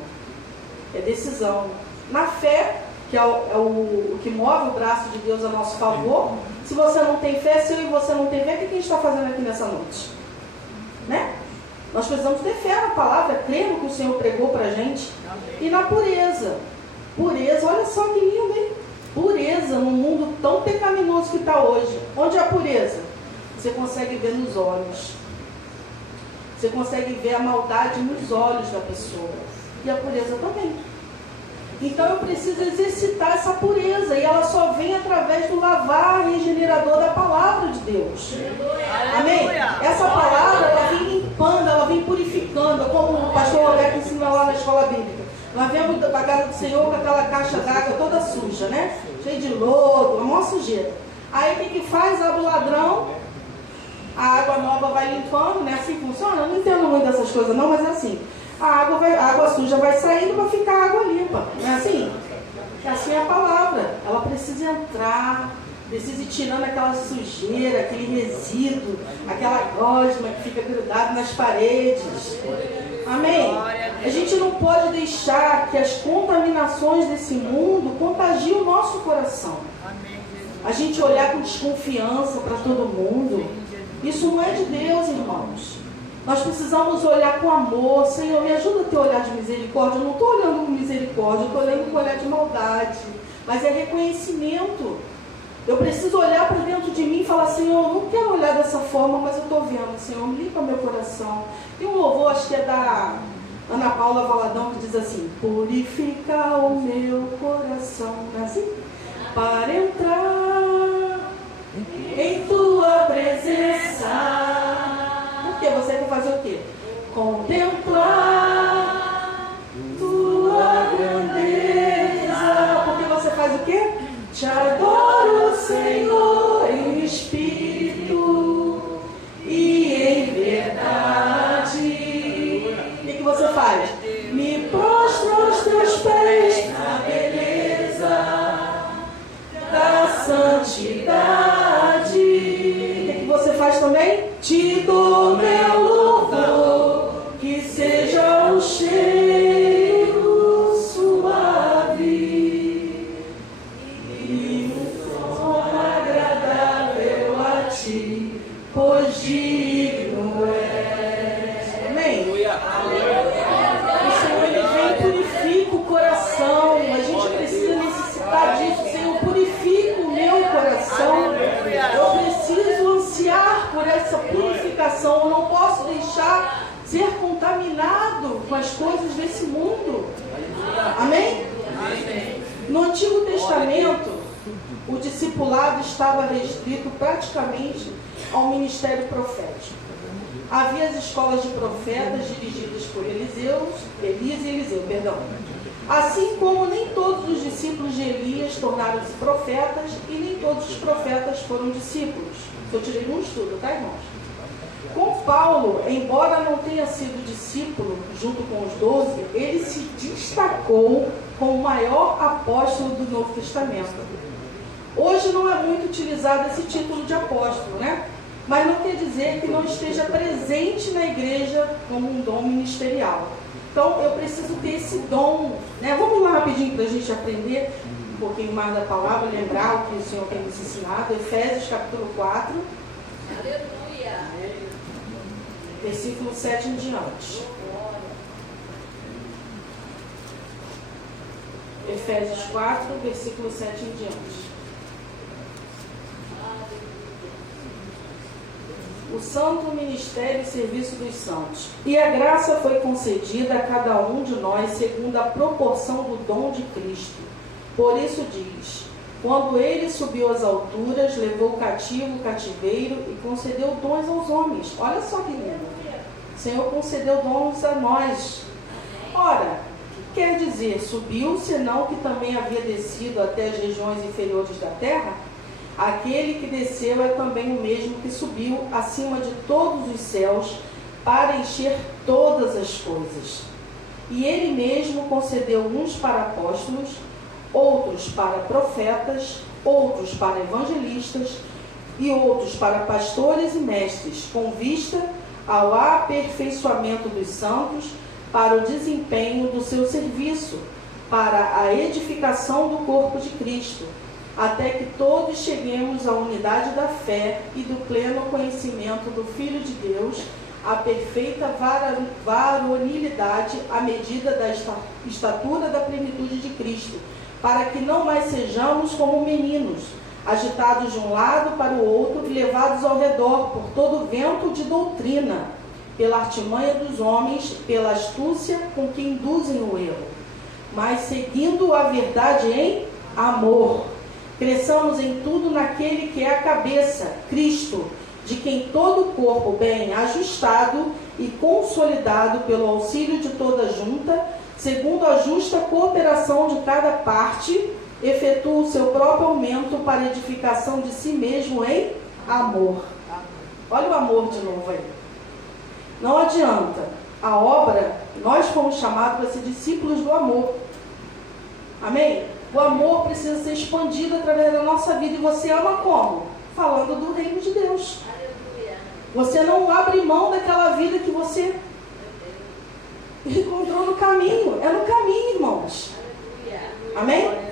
É decisão. Na fé, que é o que move o braço de Deus a nosso favor. Se você não tem fé, se eu e você não tem fé, o que a gente está fazendo aqui nessa noite? Né? Nós precisamos ter fé na palavra, crer no que o Senhor pregou para a gente. E na pureza. Pureza, olha só que lindo, hein? Pureza num mundo tão pecaminoso que está hoje. Onde é a pureza? Você consegue ver nos olhos. Você consegue ver a maldade nos olhos da pessoa. E a pureza também. Então eu preciso exercitar essa pureza. E ela só vem através do lavar regenerador da palavra de Deus. Amém? Essa palavra, ela vem limpando, ela vem purificando. Como o pastor Roberto ensina lá na escola bíblica. Nós vemos a casa do Senhor com aquela caixa d'água toda suja, né? Cheia de lodo, uma maior sujeira. Aí o que faz? Abre o ladrão. A água nova vai limpando, né? Assim funciona? Eu não entendo muito dessas coisas não, mas é assim. A água suja vai saindo para ficar água limpa. Não é assim? É assim a palavra. Ela precisa entrar, precisa ir tirando aquela sujeira, aquele resíduo, aquela gosma que fica grudada nas paredes. Amém? A gente não pode deixar que as contaminações desse mundo contagiem o nosso coração. A gente olhar com desconfiança para todo mundo. Isso não é de Deus, irmãos. Nós precisamos olhar com amor. Senhor, me ajuda a ter olhar de misericórdia. Eu não estou olhando com misericórdia, eu estou olhando com olhar de maldade. Mas é reconhecimento. Eu preciso olhar para dentro de mim e falar, Senhor, eu não quero olhar dessa forma, mas eu estou vendo, Senhor, me limpa meu coração. Tem um louvor, acho que é da Ana Paula Valadão, que diz assim, purifica o meu coração. Não é assim? Para entrar em tua presença. Porque você quer fazer o quê? Contemplar tua grandeza. Porque você faz o quê? Te adoro, Senhor, em espírito e em verdade. O que você faz? Me prostro aos teus pés na beleza da santidade. O que você faz também? Te dou meu louvor, que seja um cheiro suave e um som agradável a ti, pois digno és. Amém? O Senhor, Ele vem e purifica o coração. A gente precisa necessitar disso. Senhor, purifica o meu coração. Eu preciso ansiar por essa purificação. Eu não posso deixar ser contaminado com as coisas desse mundo. Amém? No Antigo Testamento, o discipulado estava restrito praticamente ao ministério profético. Havia as escolas de profetas dirigidas por Elias e Eliseu. Assim como nem todos os discípulos de Elias tornaram-se profetas e nem todos os profetas foram discípulos. Eu tirei um estudo, tá, irmãos? Com Paulo, embora não tenha sido discípulo junto com os 12, ele se destacou como o maior apóstolo do Novo Testamento. Hoje não é muito utilizado esse título de apóstolo, né? Mas não quer dizer que não esteja presente na igreja como um dom ministerial. Então, eu preciso ter esse dom, né? Vamos lá rapidinho para a gente aprender um pouquinho mais da palavra, lembrar o que o Senhor tem nos ensinado. Efésios capítulo 4. Aleluia! Versículo 7 em diante. Efésios 4, versículo 7 em diante. O santo ministério e serviço dos santos. E a graça foi concedida a cada um de nós segundo a proporção do dom de Cristo. Por isso diz, quando ele subiu às alturas, levou cativo o cativeiro e concedeu dons aos homens. Olha só que lindo. O Senhor concedeu dons a nós. Ora, o que quer dizer? Subiu, senão que também havia descido até as regiões inferiores da terra? Aquele que desceu é também o mesmo que subiu acima de todos os céus para encher todas as coisas. E ele mesmo concedeu uns para apóstolos, outros para profetas, outros para evangelistas e outros para pastores e mestres, com vista ao aperfeiçoamento dos santos, para o desempenho do seu serviço, para a edificação do corpo de Cristo, até que todos cheguemos à unidade da fé e do pleno conhecimento do Filho de Deus, à perfeita varonilidade, à medida da estatura da plenitude de Cristo, para que não mais sejamos como meninos, agitados de um lado para o outro e levados ao redor por todo vento de doutrina, pela artimanha dos homens, pela astúcia com que induzem o erro, mas seguindo a verdade em amor. Cresçamos em tudo naquele que é a cabeça, Cristo, de quem todo o corpo bem ajustado e consolidado pelo auxílio de toda junta, segundo a justa cooperação de cada parte, efetua o seu próprio aumento para a edificação de si mesmo em amor. Olha o amor de novo aí. Não adianta. A obra, nós fomos chamados para ser discípulos do amor. Amém? O amor precisa ser expandido através da nossa vida. E você ama como? Falando do reino de Deus. Você não abre mão daquela vida que você encontrou no caminho. É no caminho, irmãos. Amém?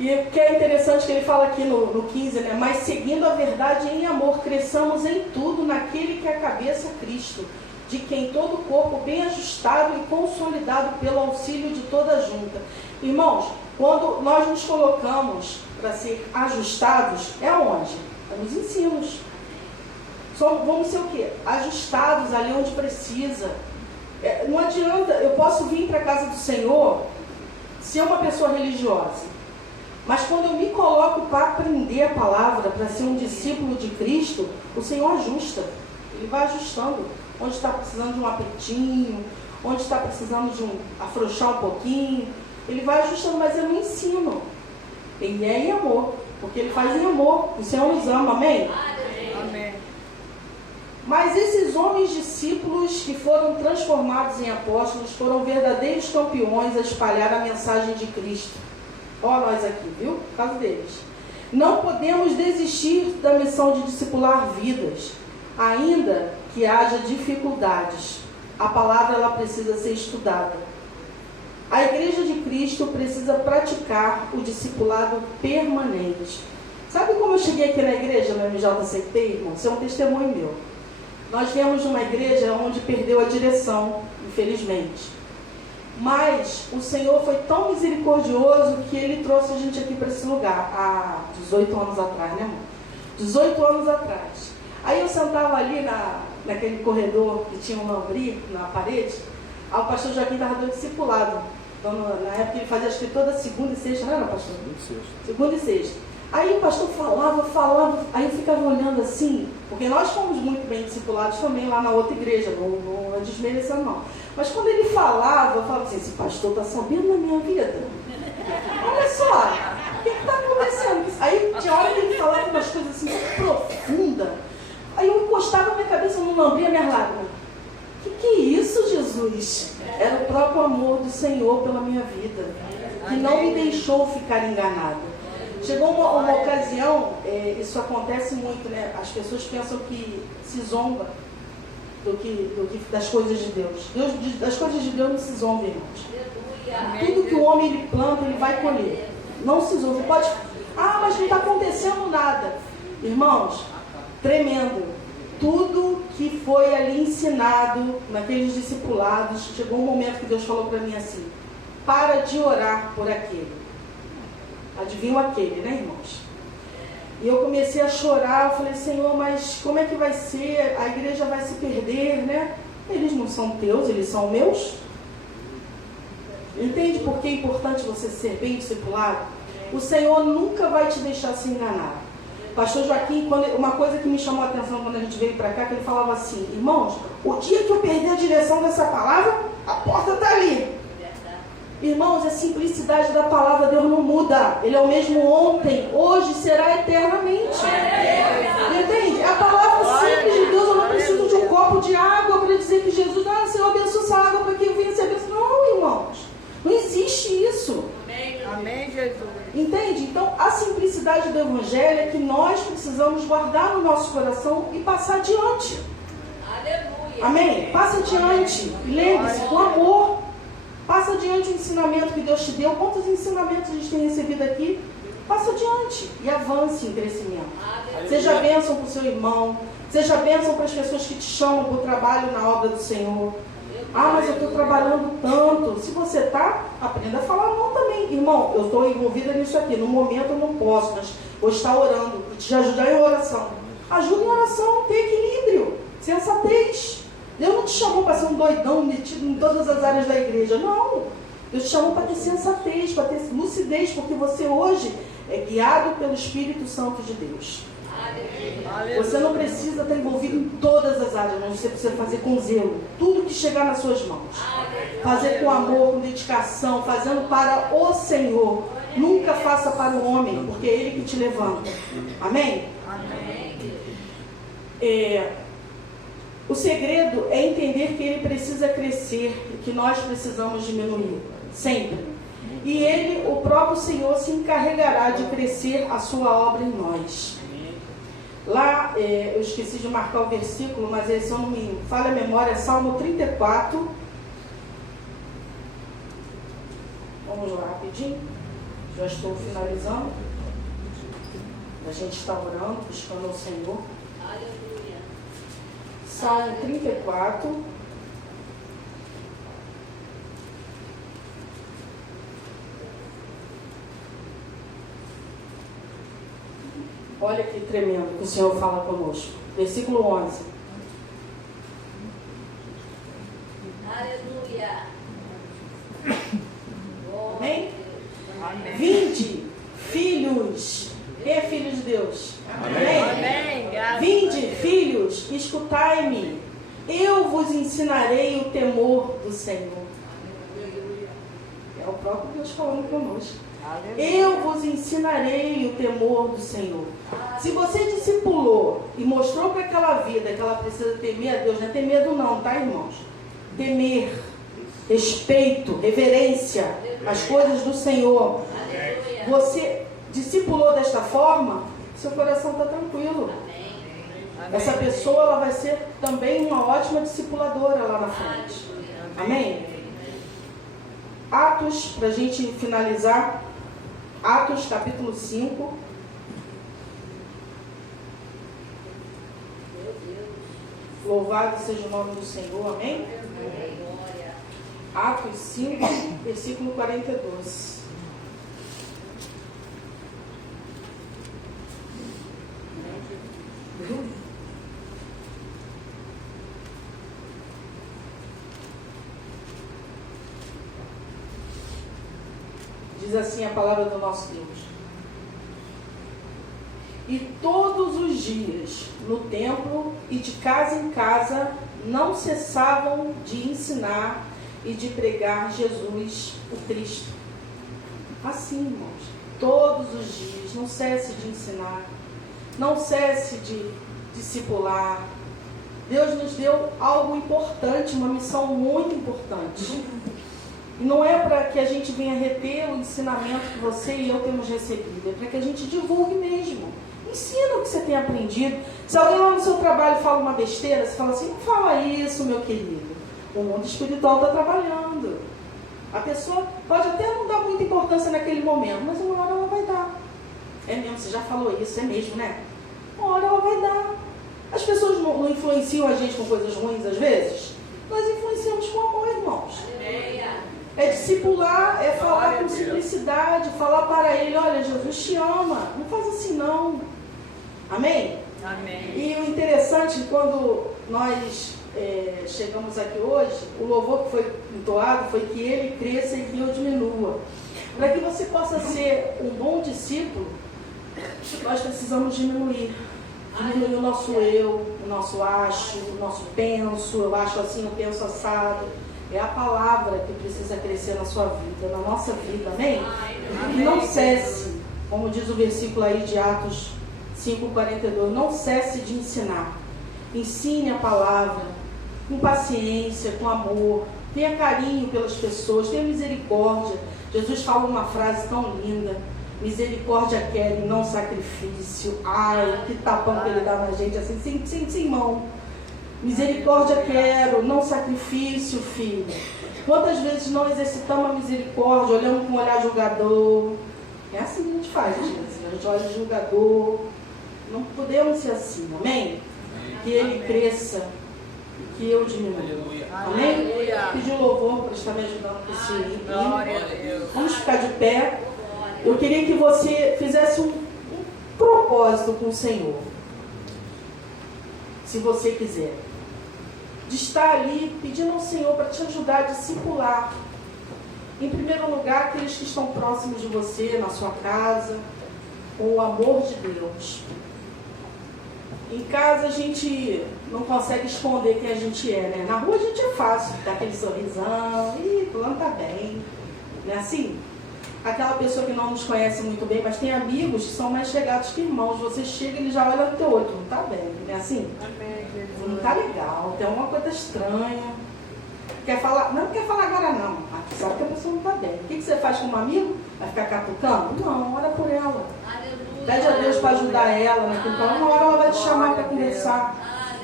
E o que é interessante que ele fala aqui no 15, né? Mas seguindo a verdade em amor, cresçamos em tudo naquele que é a cabeça, Cristo, de quem todo o corpo bem ajustado e consolidado pelo auxílio de toda junta. Irmãos, quando nós nos colocamos para ser ajustados, é onde? É nos ensinos. Vamos ser o quê? Ajustados ali onde precisa. Não adianta, eu posso vir para a casa do Senhor ser uma pessoa religiosa, mas quando eu me coloco para aprender a palavra, para ser um discípulo de Cristo, o Senhor ajusta. Ele vai ajustando. Onde está precisando de um apertinho, onde está precisando de afrouxar um pouquinho, ele vai ajustando, mas eu não ensino. Ele é em amor, porque ele faz em amor. O Senhor nos ama, amém? Amém. Mas esses homens discípulos que foram transformados em apóstolos foram verdadeiros campeões a espalhar a mensagem de Cristo. Ó, nós aqui, viu? Por causa deles. Não podemos desistir da missão de discipular vidas, ainda que haja dificuldades. A palavra ela precisa ser estudada. A Igreja de Cristo precisa praticar o discipulado permanente. Sabe como eu cheguei aqui na igreja, no MJCT, irmão? Isso é um testemunho meu. Nós viemos de uma igreja onde perdeu a direção, infelizmente. Mas o Senhor foi tão misericordioso que Ele trouxe a gente aqui para esse lugar, há 18 anos atrás, né, irmão? 18 anos atrás. Aí eu sentava ali naquele corredor que tinha um lambri na parede, aí o pastor Joaquim estava dando discipulado. Então, na época ele fazia acho que toda segunda e sexta, não era, pastor? Segunda e sexta. Aí o pastor falava, aí eu ficava olhando assim, porque nós fomos muito bem discipulados também lá na outra igreja, não é desmerecendo não. Mas quando ele falava, eu falava assim, esse pastor está sabendo da minha vida? Olha só, o que está acontecendo? Aí tinha hora que ele falava umas coisas assim profundas. Aí eu encostava a minha cabeça no lambri, a minha lágrima. Que é isso, Jesus? Era o próprio amor do Senhor pela minha vida, que não me deixou ficar enganada. Chegou uma ocasião, isso acontece muito, né? As pessoas pensam que se zomba das coisas de Deus. Das coisas de Deus não se zomba, irmãos. Tudo que o homem ele planta, ele vai colher. Não se zomba. Pode, mas não está acontecendo nada. Irmãos, tremendo. Tudo que foi ali ensinado naqueles discipulados, chegou um momento que Deus falou para mim assim, para de orar por aquele. Adivinham aquele, né, irmãos? E eu comecei a chorar, eu falei, Senhor, mas como é que vai ser? A igreja vai se perder, né? Eles não são teus, eles são meus. Entende por que é importante você ser bem discipulado? O Senhor nunca vai te deixar se enganar. Pastor Joaquim, uma coisa que me chamou a atenção quando a gente veio para cá, que ele falava assim: irmãos, o dia que eu perder a direção dessa palavra, a porta está ali. Irmãos, a simplicidade da palavra, Deus não muda. Ele é o mesmo ontem, hoje, será eternamente. Entende? A palavra simples de Deus. Eu não preciso de um copo de água para dizer que Jesus, Senhor, abençoa essa água para que eu venha ser abençoado. Não, irmãos. Não existe isso. Amém, Jesus. Entende? Então, a simplicidade do Evangelho é que nós precisamos guardar no nosso coração e passar adiante. Aleluia. Amém? Passa adiante. Lembre-se, com amor. Passa adiante o ensinamento que Deus te deu. Quantos ensinamentos a gente tem recebido aqui? Passa adiante e avance em crescimento. Seja bênção para o seu irmão. Seja bênção para as pessoas que te chamam para o trabalho na obra do Senhor. Mas eu estou trabalhando tanto. Se você está, aprenda a falar não também. Irmão, eu estou envolvida nisso aqui. No momento eu não posso, mas vou estar orando e te ajudar em oração. Ajuda em oração, tem equilíbrio, sensatez. Deus não te chamou para ser um doidão metido em todas as áreas da igreja. Não. Deus te chamou para ter sensatez, para ter lucidez, porque você hoje é guiado pelo Espírito Santo de Deus. Aleluia. Você não precisa estar envolvido em todas as áreas, mas você precisa fazer com zelo. Tudo que chegar nas suas mãos. Fazer com amor, com dedicação, fazendo para o Senhor. Nunca faça para o homem, porque é Ele que te levanta. Amém? Amém. O segredo é entender que ele precisa crescer e que nós precisamos diminuir, sempre. E ele, o próprio Senhor, se encarregará de crescer a sua obra em nós. Lá, eu esqueci de marcar o versículo, mas esse eu não me falha a memória, Salmo 34. Vamos lá rapidinho. Já estou finalizando. A gente está orando, buscando o Senhor. Salmo 34. Olha que tremendo que o Senhor fala conosco. Versículo 11. Aleluia. Amém? Amém. Vinde, filhos. Quem é filho de Deus? Amém? Amém. Vinde, filhos, escutai-me. Eu vos ensinarei o temor do Senhor. É o próprio Deus falando conosco. Eu vos ensinarei o temor do Senhor. Se você discipulou e mostrou para aquela vida que ela precisa temer a Deus, não é ter medo não, tá, irmãos? Temer, respeito, reverência às coisas do Senhor. Você discipulou desta forma, seu coração está tranquilo. Essa pessoa ela vai ser também uma ótima discipuladora lá na frente. Amém? Atos, para a gente finalizar, Atos capítulo 5. Louvado seja o nome do Senhor, amém? Atos 5, versículo 42. Diz assim a palavra do nosso Deus. E todos os dias, no templo e de casa em casa, não cessavam de ensinar e de pregar Jesus, o Cristo. Assim, irmãos, todos os dias, não cesse de ensinar, não cesse de discipular. Deus nos deu algo importante, uma missão muito importante. E não é para que a gente venha reter o ensinamento que você e eu temos recebido, é para que a gente divulgue mesmo. Ensina o que você tem aprendido. Se alguém lá no seu trabalho fala uma besteira, você fala assim, não fala isso, meu querido. O mundo espiritual está trabalhando. A pessoa pode até não dar muita importância naquele momento, mas uma hora ela vai dar. É mesmo, você já falou isso, é mesmo, né? Uma hora ela vai dar. As pessoas não influenciam a gente com coisas ruins às vezes? Nós influenciamos com amor, irmãos. É discipular, é falar com simplicidade, falar para ele, olha, Jesus te ama, não faz assim não. Amém? Amém. E o interessante, quando nós chegamos aqui hoje, o louvor que foi entoado foi que ele cresça e que eu diminua. Para que você possa ser um bom discípulo, nós precisamos diminuir o nosso eu, o nosso acho, o nosso penso, eu acho assim, eu penso assado. É a palavra que precisa crescer na sua vida, na nossa vida, amém? E não cesse, como diz o versículo aí de Atos 5:42, não cesse de ensinar. Ensine a palavra com paciência, com amor, tenha carinho pelas pessoas, tenha misericórdia. Jesus fala uma frase tão linda: misericórdia quero e não sacrifício. Ai, que tapão que ele dá na gente, assim, sem mão. Misericórdia quero, não sacrifício, filho. Quantas vezes não exercitamos a misericórdia, olhando com um olhar julgador? É assim que a gente faz, gente. A gente olha julgador. Não podemos ser assim, amém? Que ele cresça e que eu diminua. Amém? Pedir louvor para estar me ajudando com esse hino. Vamos ficar de pé. Eu queria que você fizesse um propósito com o Senhor. Se você quiser. De estar ali pedindo ao Senhor para te ajudar a discipular. Em primeiro lugar, aqueles que estão próximos de você, na sua casa, com o amor de Deus. Em casa a gente não consegue esconder quem a gente é, né? Na rua a gente é fácil, dá aquele sorrisão, fulano tá bem, não é assim? Aquela pessoa que não nos conhece muito bem, mas tem amigos que são mais chegados que irmãos. Você chega e ele já olha no teu olho, não tá bem, não é assim? Não tá legal, tem alguma coisa estranha. Quer falar? Não quer falar agora não. Sabe que a pessoa não tá bem. O que você faz com um amigo? Vai ficar catucando? Não, ora por ela. Pede a Deus para ajudar ela, né? Então uma hora ela vai te chamar para conversar.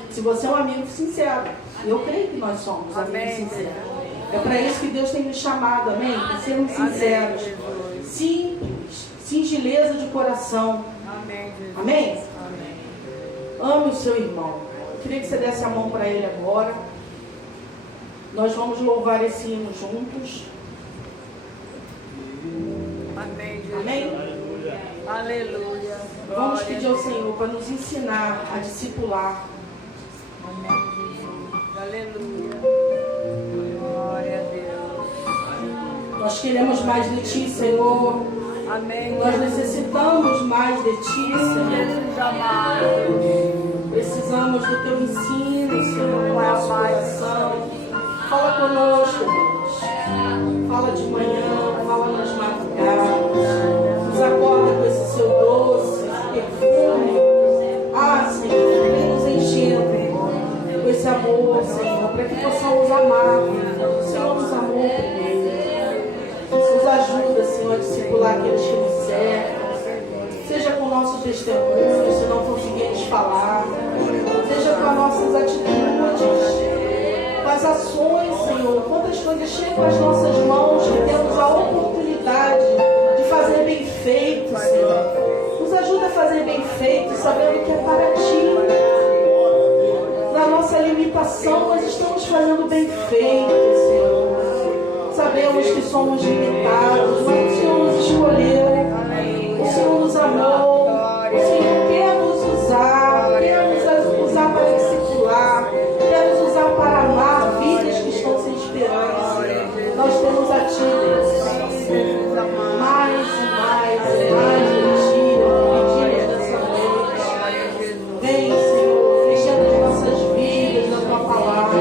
Se você é um amigo sincero. Eu creio que nós somos amigos sinceros. É para isso que Deus tem nos chamado, amém? Para sermos sinceros. Simples, singeleza de coração. Amém? Ame o seu irmão. Eu queria que você desse a mão para ele agora. Nós vamos louvar esse hino juntos. Amém, Jesus. Amém? Aleluia. Vamos pedir ao Senhor para nos ensinar a discipular. Amém, Jesus. Aleluia. Glória a Deus. Nós queremos mais de Ti, Senhor. Amém. Nós necessitamos mais de Ti, Senhor. Jesus amado. Precisamos do Teu ensino, Senhor, no nosso coração. Fala conosco, Deus. Fala de manhã, fala nas madrugadas. Nos acorda com esse Seu doce, esse perfume. Ah, Senhor, vem nos enchendo com esse amor, Senhor, para que possamos amar. O Senhor nos amou primeiro. Nos ajuda, Senhor, a discipular aqueles que nos cercam. Seja com o nosso testemunho, se não conseguirmos falar. Seja com as nossas atitudes. Com as ações, Senhor. Quantas coisas chegam às nossas mãos que temos a oportunidade de fazer bem feito, Senhor. Nos ajuda a fazer bem feito, sabendo que é para Ti. Na nossa limitação, nós estamos fazendo bem feito, Senhor. Sabemos que somos limitados, mas o Senhor nos escolheu. O Senhor nos amou. O Senhor quer nos usar. Quer nos usar para discipular. Quer nos usar para amar vidas que estão sem esperança. Nós temos a Ti, Deus. Mais e mais e mais de Ti, pedimos nessa noite. Vem, Senhor, enchendo as nossas vidas da Tua palavra.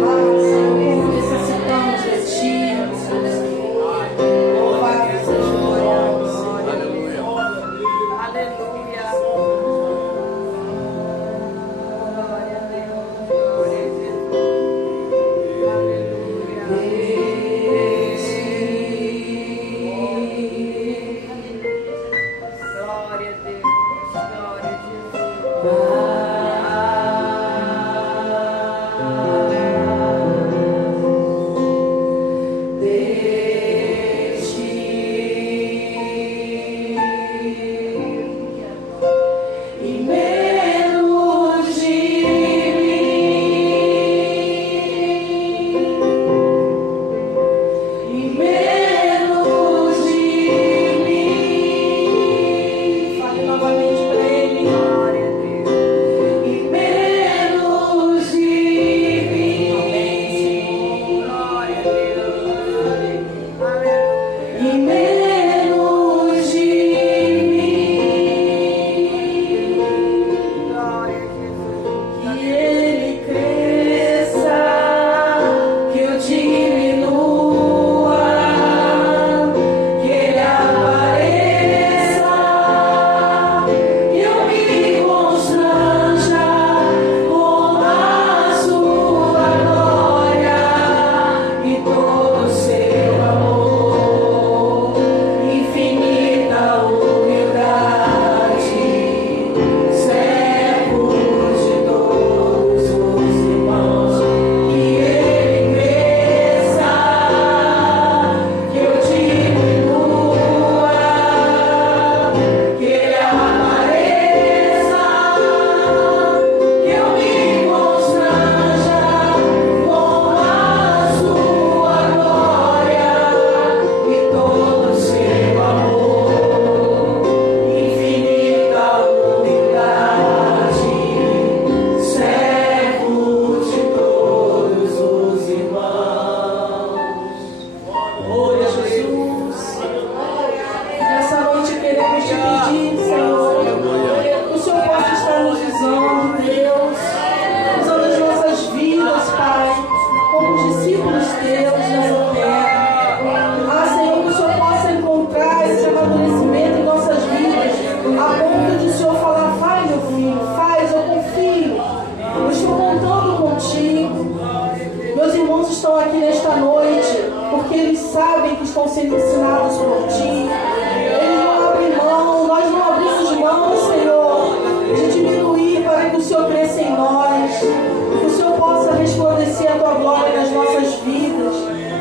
Ah, Senhor, como necessitamos de Ti. Louvado seja o Teu nome, Senhor. Aleluia. Glória a Deus. Aleluia. Glória a Jesus. Nessa noite queremos te pedir, Senhor, que o Senhor possa estar nos usando, Deus, usando as nossas vidas, Pai, como discípulos teus nessa terra. Ah, Senhor, que o Senhor possa encontrar esse amadurecimento em nossas vidas, a ponto de o Senhor falar: vai, meu filho, faz, eu confio, eu estou contando contigo. Meus irmãos estão aqui nesta noite porque eles sabem que estão sendo ensinados por ti. Eles não abrem mão, nós não abrimos mão, Senhor, de diminuir para que o Senhor cresça em nós, que o Senhor possa resplandecer a tua glória nas nossas vidas.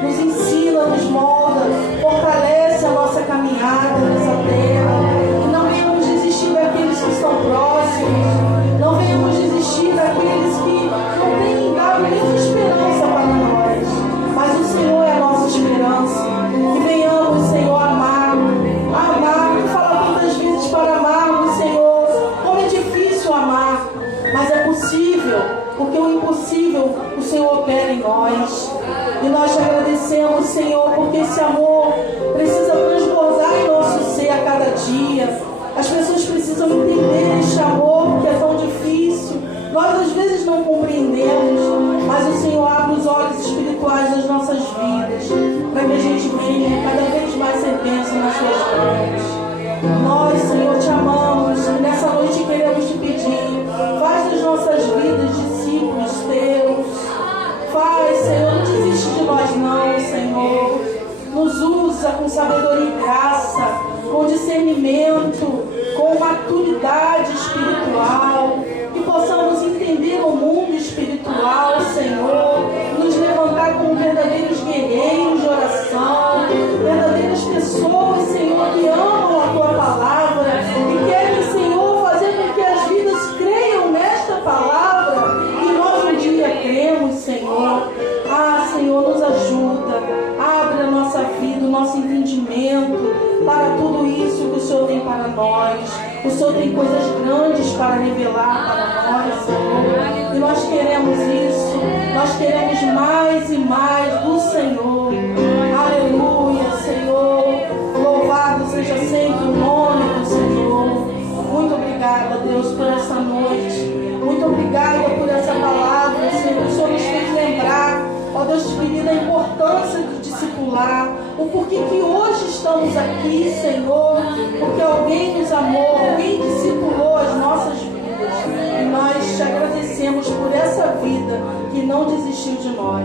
Nos ensina, nos molda, fortalece a nossa caminhada nessa terra. E não venhamos desistir daqueles que estão próximos, não venhamos desistir daqueles que não têm dado nenhuma esperança para nós, mas o Senhor é a nossa esperança. Que venhamos, Senhor, amar. Tu fala tantas vezes para amarmos, Senhor. Como é difícil amar, mas é possível, porque o impossível o Senhor opera em nós. E nós te agradecemos, Senhor, porque esse amor precisa transbordar em nosso ser a cada dia. As pessoas precisam entender este amor que é tão difícil. Nós às vezes não compreendemos, mas o Senhor abre os olhos espirituais das nossas vidas, para que a gente venha cada vez mais ser bênção nas suas mãos. Nós, Senhor, te amamos e nessa noite queremos te pedir: faz das nossas vidas discípulos teus. Faz, Senhor, não desiste de nós não, Senhor. Nos usa com sabedoria e graça, com discernimento, com maturidade espiritual, que possamos entender o mundo espiritual, Senhor, nos levantar como verdadeiros guerreiros de oração, verdadeiras pessoas, Senhor, que amam a tua palavra e querem, Senhor, fazer com que as vidas creiam nesta palavra e nós um dia cremos, Senhor. Ah, Senhor, nos ajuda, abre a nossa vida, o nosso entendimento para tudo isso que o Senhor tem para nós. O Senhor tem coisas grandes para revelar para nós, Senhor, e nós queremos isso, nós queremos mais e mais do Senhor. Aleluia, Senhor, louvado seja sempre o nome do Senhor. Muito obrigada, Deus, por essa noite, muito obrigada por essa palavra, Senhor. O Senhor nos fez lembrar, ó Deus querido, a importância do discipular, o porquê que hoje estamos aqui, Senhor, porque alguém nos amou, alguém discipulou as nossas vidas, e nós te agradecemos por essa vida que não desistiu de nós.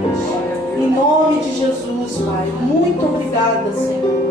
Em nome de Jesus, Pai, muito obrigada, Senhor.